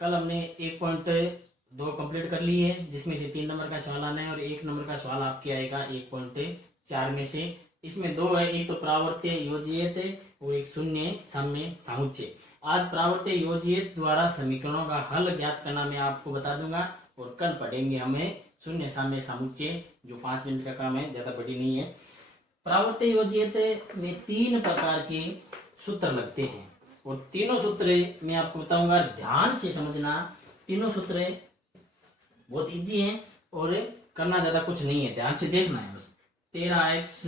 कल हमने 1.2 कंप्लीट कर ली है, जिसमें से 3 नंबर का सवाल आना है और 1 नंबर का सवाल आपके आएगा 1.4 में से। इसमें 2 है, एक तो प्रावर्त्य योजियत और एक शून्य साम्य सामुच्चय। आज प्रावर्त्य योजियत द्वारा समीकरणों का हल ज्ञात करना मैं आपको बता दूंगा और कल पढ़ेंगे हमें शून्य साम्य सामुच्चय, जो 5 मिनट का काम है, ज्यादा बड़ी नहीं है। प्रावर्त्य योजियत में 3 प्रकार के सूत्र लगते हैं और तीनों सूत्र मैं आपको बताऊंगा, ध्यान से समझना। तीनों सूत्र बहुत इजी हैं और करना ज्यादा कुछ नहीं है, ध्यान से देखना है बस। 13x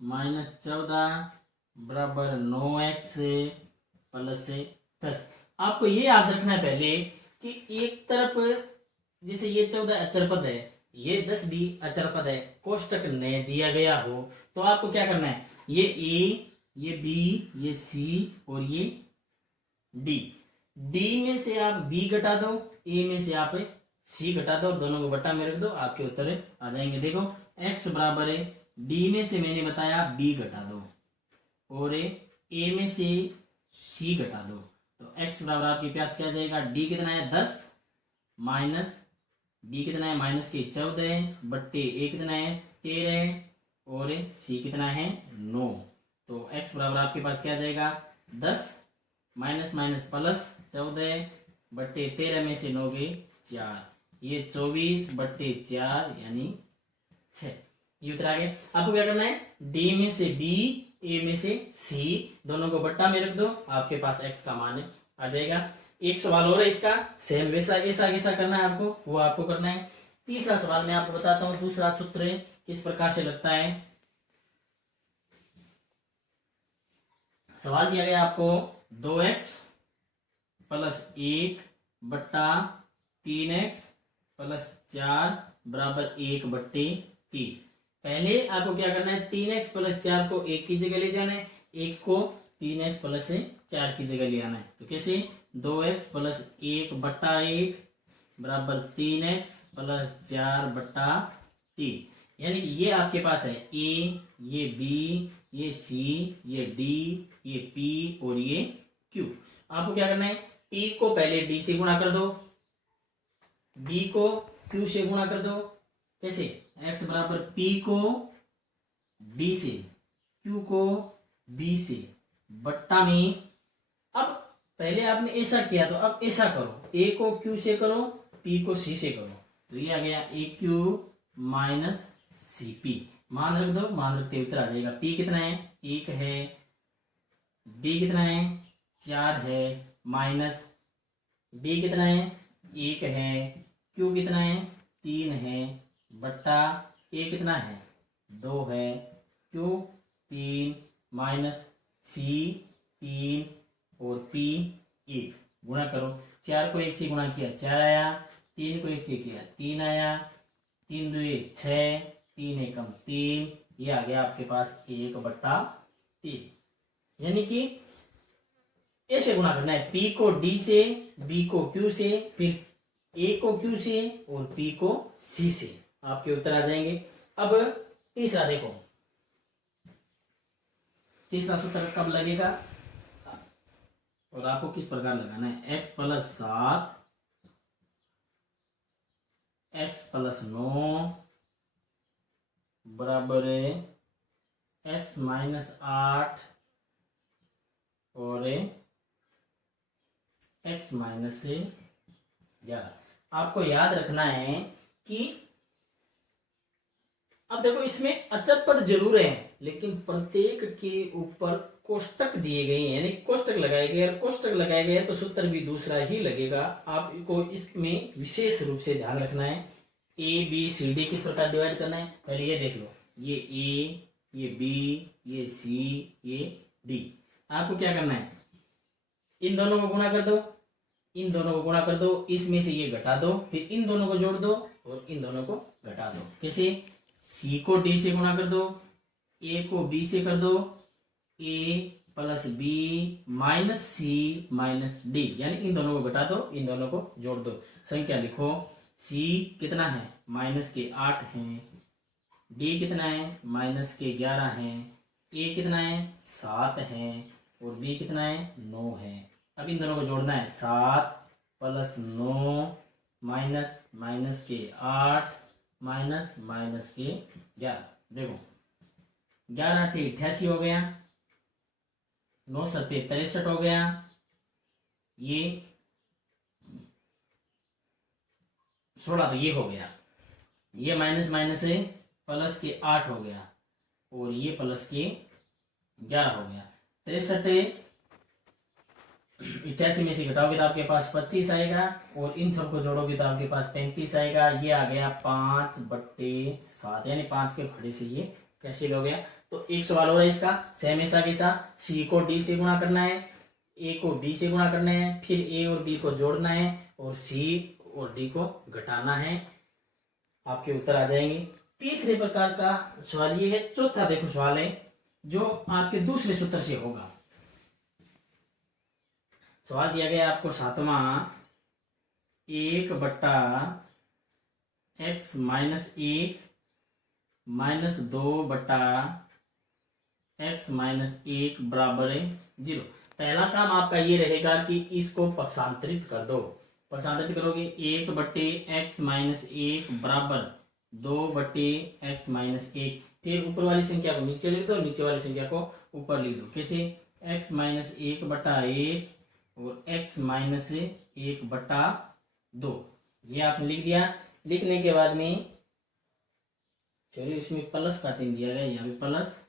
- 14 बराबर 9x प्लस 10। आपको ये याद रखना है पहले कि एक तरफ जैसे ये 14 अचर पद है, ये 10 भी अचर पद है, कोष्टक न दिया गया हो तो आपको क्या करना है, ये ए, ये बी, ये सी और ये डी। डी में से आप बी घटा दो, ए में से आप सी घटा दो और दोनों को बट्टा में रख दो, आपके उत्तर आ जाएंगे। देखो x बराबर है, डी में से मैंने बताया बी घटा दो और ए में से सी घटा दो, तो x बराबर आपके पास क्या जाएगा, डी कितना है 10 माइनस डी कितना है माइनस के 14 बट्टे ए कितना है 13 और सी कितना है 9। तो x बराबर आपके पास क्या जाएगा 10 माइनस माइनस प्लस 14 बट्टे 13 में से 9 गए 4, ये 24 बट्टे 4 यानी 6। ये उत्तर आ गया। आपको क्या करना है, डी में से बी, ए में से सी, दोनों को बट्टा में रख दो, आपके पास x का मान आ जाएगा। एक सवाल और है इसका, सेम वैसा ऐसा करना है आपको, वो आपको करना है। तीसरा सवाल मैं आपको बताता हूं, दूसरा सूत्र किस प्रकार से लगता है। सवाल दिया गया आपको 2x प्लस 1 बट्टा 3x प्लस 4 बराबर 1 बट्टे 3। पहले आपको क्या करना है, 3x प्लस 4 को 1 की जगह ले जाना है, 1 को 3x प्लस 4 की जगह ले आना है। तो कैसे, 2x प्लस 1 बट्टा 1 बराबर 3x प्लस 4 बट्टा 3। यानी कि ये आपके पास है ए, ये बी, ये सी, ये डी, ये पी और ये क्यू। आपको क्या करना है, पी को पहले डी से गुणा कर दो, बी को क्यू से गुणा कर दो। कैसे, x बराबर पी को डी से, क्यू को बी से, बट्टा में। अब पहले आपने ऐसा किया तो अब ऐसा करो, ए को क्यू से करो, पी को सी से करो, तो ये आ गया ए क्यू माइनस सी पी। मान रख दो, मान रखते उत्तर आ जाएगा। पी कितना है 1 है, डी कितना है 4 है, माइनस डी कितना है 1 है, क्यू कितना है 3 है, बट्टा ए कितना है 2 है, क्यू 3 माइनस सी 3 और पी 1। गुणा करो, 4 को 1 से गुणा किया 4 आया, 3 को 1 से किया 3 आया, 3 2 6, 3 एकम 3, ये आ गया आपके पास 1 बट्टा 3। यानी कि ऐसे गुणा करना है, पी को डी से, बी को क्यू से, फिर ए को क्यू से और पी को सी से, आपके उत्तर आ जाएंगे। अब तीसरा देखो, तीसरा सूत्र कब लगेगा और आपको किस प्रकार लगाना है। x प्लस 7 x प्लस 9 बराबर x माइनस 8 और x माइनस 11। आपको याद रखना है कि अब देखो इसमें अचर पद जरूर है, लेकिन प्रत्येक के ऊपर कोष्टक दिए गए हैं, यानी कोष्टक लगाए गए, और कोष्टक लगाए गए तो सूत्र भी दूसरा ही लगेगा। आपको इसमें विशेष रूप से ध्यान रखना है। ए बी सी डी किस प्रकार डिवाइड करना है, पहले ये देख लो, ये ए, ये बी, ये सी, ये डी। आपको क्या करना है, इन दोनों को गुणा कर दो, इन दोनों को गुणा कर दो, इसमें से ये घटा दो, फिर इन दोनों को जोड़ दो और इन दोनों को घटा दो। कैसे, सी को डी से गुणा कर दो, ए को बी से कर दो, ए प्लस बी माइनस सी माइनस डी, यानी इन दोनों को घटा दो, इन दोनों को जोड़ दो। संख्या लिखो, सी कितना है माइनस के 8 है, डी कितना है माइनस के 11 है, ए कितना है 7 है और बी कितना है 9 है। अब इन दोनों को जोड़ना है, 7 प्लस 9 माइनस माइनस के 8 माइनस माइनस के 11। देखो 11 8 88 हो गया, 9 7 63 हो गया, ये 16 तो ये हो गया, ये माइनस माइनस है प्लस के 8 हो गया और ये प्लस के 11 हो गया। 63 88 में से घटाओगे तो आपके पास 25 आएगा और इन सबको जोड़ोगे तो आपके पास 35 आएगा। ये आ गया 5/7 यानी 5 के फड़े से ये कैंसिल हो गया। तो एक सवाल हो रहा है इसका सेम ऐसा कैसा, सी को डी से गुणा करना है, ए को बी से गुणा करना है, फिर ए और बी को जोड़ना है और सी और डी को घटाना है, आपके उत्तर आ जाएंगे। तीसरे प्रकार का सवाल ये है, चौथा देखो सवाल है जो आपके दूसरे सूत्र से होगा। सवाल दिया गया आपको 7वां 1/x minus 1 minus 2/x minus 1 बराबर 0। पहला काम आपका ये रहेगा कि इसको पक्षांतरित कर दो। पक्षांतरित करोगे 1/x माइनस 1 बराबर 2/x माइनस 1। फिर ऊपर वाली संख्या को नीचे लिख दो, नीचे वाली संख्या को ऊपर लिख दो। कैसे, x माइनस 1/1 और x माइनस 1/2 ये आपने लिख दिया। लिखने के बाद में चलिए इसमें प्लस का चिन्ह दिया गया, यहाँ पे प्लस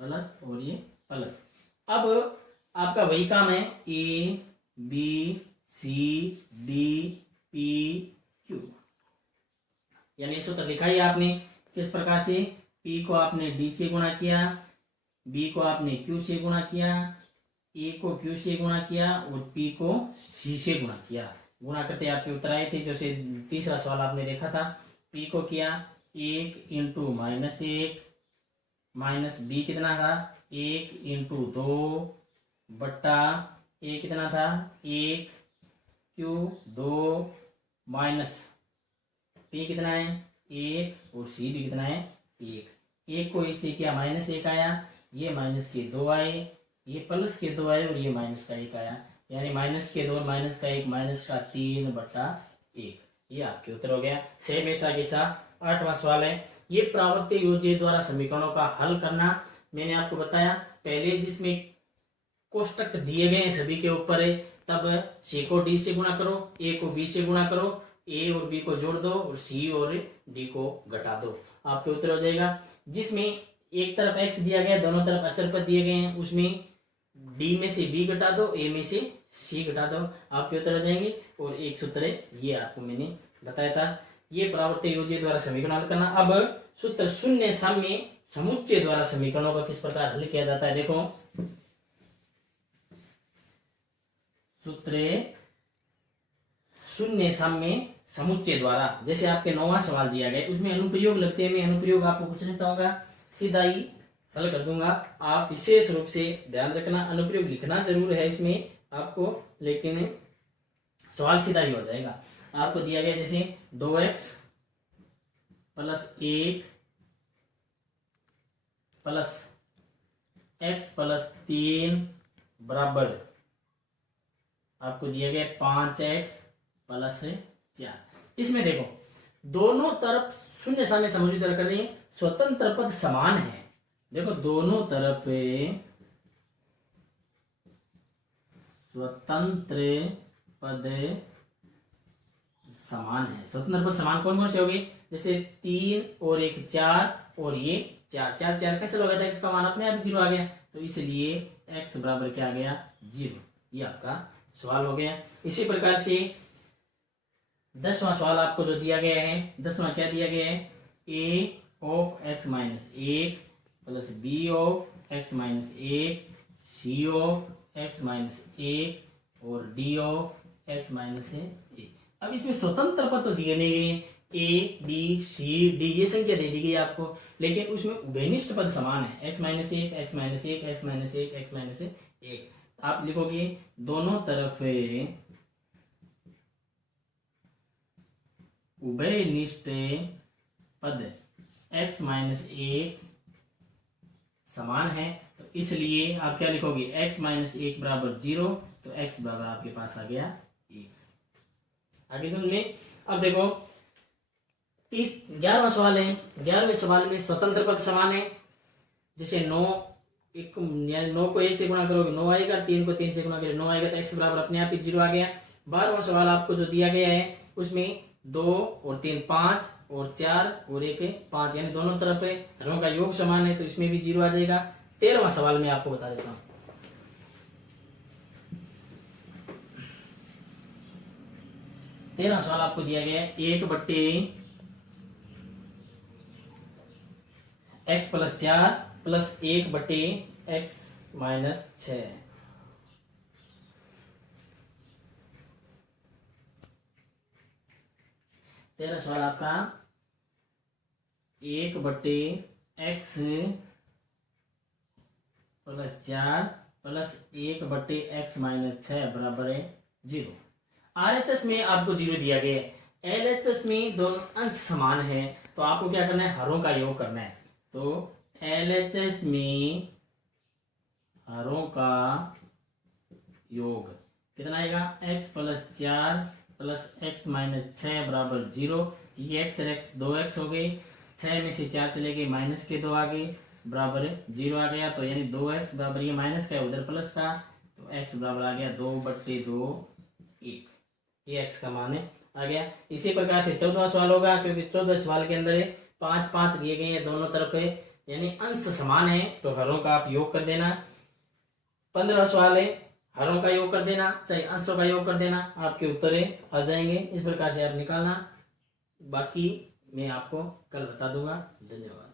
प्लस और ये प्लस। अब आपका वही काम है, A B C D P Q, यानी सूत्र लिखा ही आपने किस प्रकार से, P को आपने D से गुणा किया, B को आपने Q से गुणा किया, A को Q से गुणा किया और P को C से गुणा किया। गुणा करते आपके उत्तर आए थे, जैसे तीसरा सवाल आपने देखा था। P को किया 1 इंटू -1 माइनस B कितना था 1 इंटू 2 बट्टा A कितना था 1 Q 2 माइनस P कितना है 1 और C भी कितना है 1 को 1 से किया -1 आया, ये माइनस के 2 आए, ये प्लस के 2 आए और ये माइनस का 1 आया, यानी माइनस के 2 माइनस का 1 माइनस का 3/1। ये आपके उत्तर हो गया। सेम ऐसा कैसा 8वां सवाल है, ये प्रावर्त योज्य द्वारा समीकरणों का हल करना। मैंने आपको बताया पहले जिसमें कोष्टक दिए गए सभी के ऊपर है, तब C को D से गुणा करो, A को B से गुणा करो, A और B को जोड़ दो और C और D को घटा दो, आपके उत्तर हो जाएगा। जिसमें एक तरफ x दिया गया, दोनों तरफ अचर पद दिए गए हैं, उसमें D में से B घटा दो, A में से C घटा दो, आपके उत्तर हो जाएंगे। और एक सूत्र है, ये आपको मैंने बताया था, ये परावर्त योज्य द्वारा समीकरण हल करना। अब सूत्र शून्य साम्य समुच्चय द्वारा समीकरणों का किस प्रकार हल किया जाता है, देखो सूत्र शून्य साम्य समुच्चय द्वारा। जैसे आपके 9वां सवाल दिया गया, उसमें अनुप्रयोग लगते हैं, मैं अनुप्रयोग आपको कुछ नहीं होगा, सीधा ही हल कर दूंगा। आप विशेष रूप से ध्यान रखना, अनुप्रयोग लिखना जरूर है इसमें आपको, लेकिन सवाल सीधा ही हो जाएगा। आपको दिया गया जैसे 2x plus 1 plus x plus 3 बराबर आपको दिया गया 5x प्लस 4। इसमें देखो दोनों तरफ शून्य साम्य समुच्चय द्वारा कर रही है, स्वतंत्र पद समान है। देखो दोनों तरफ स्वतंत्र पद समान है। स्वतंत्र पद समान कौन कौन से हो गए, जैसे 3 और 1 4 और ये 4 4 4 कैसे हो गया था, इसका मान अपने आप 0 आ गया, तो इसलिए x बराबर क्या आ गया 0। ये आपका सवाल हो गया। इसी प्रकार से 10वां सवाल आपको जो दिया गया है, 10वां क्या दिया गया है, a of x minus 1 plus b of x minus 1 c of x minus 1 और d ऑफ x माइनस 1। अब इसमें स्वतंत्र पद तो दिए नहीं गए, a b c d ये संख्या दे दी गई आपको, लेकिन उसमें उभयनिष्ठ पद समान है, x minus 1 x minus 1 x minus 1 x minus 1। आप लिखोगे दोनों तरफ उभयनिष्ठ पद x माइनस 1 समान है, तो इसलिए आप क्या लिखोगे x माइनस 1 बराबर 0 तो x बराबर आपके पास आ गया 1। आगे समझ में। अब देखो 11वां सवाल है। 11वें सवाल में स्वतंत्र पद समान है। जैसे 9 को 1 से गुणा करोगे 9 आएगा, 3 को 3 से गुणा करोगे 9 आएगा, तो x बराबर अपने आप ही 0 आ गया। 12वां सवाल आपको जो दिया गया है उसमें 2 और 3 5 और 4 और 1 5, यानी दोनों तरफ हरों का योग समान है, तो इसमें भी 0 आ जाएगा। 13वां सवाल में आपको बता देता हूं। 13वां सवाल आपको दिया गया है 1/x + 4 + 1/x - 6। तेरा सवाल आपका 1/x + 4 + 1/x - 6 बराबर है 0। RHS में आपको 0 दिया गया है। LHS में दोनों अंश समान है, तो आपको क्या करना है, हरों का योग करना है। तो LHS में हरों का योग कितना आएगा, x + 4 + x - 6 बराबर 0। ये x और x 2x हो गए, 6 में से 4 चले गए, माइनस के 2 आ गए, बराबर 0 आ गया। तो यानी 2x बराबर, ये माइनस का है उधर प्लस का, तो x बराबर आ गया 2/2 1। ये x का मान आ गया। इसी प्रकार से 14वां सवाल होगा, क्योंकि 14 सवाल के अंदर 5 5 दिए गए हैं दोनों तरफ है, यानी अंश समान है, तो हरों का आप योग कर देना। 15वां सवाल है, हरों का योग कर देना चाहे अंशों का योग कर देना, आपके उत्तर आ जाएंगे। इस प्रकार से आप निकालना, बाकी मैं आपको कल बता दूंगा। धन्यवाद।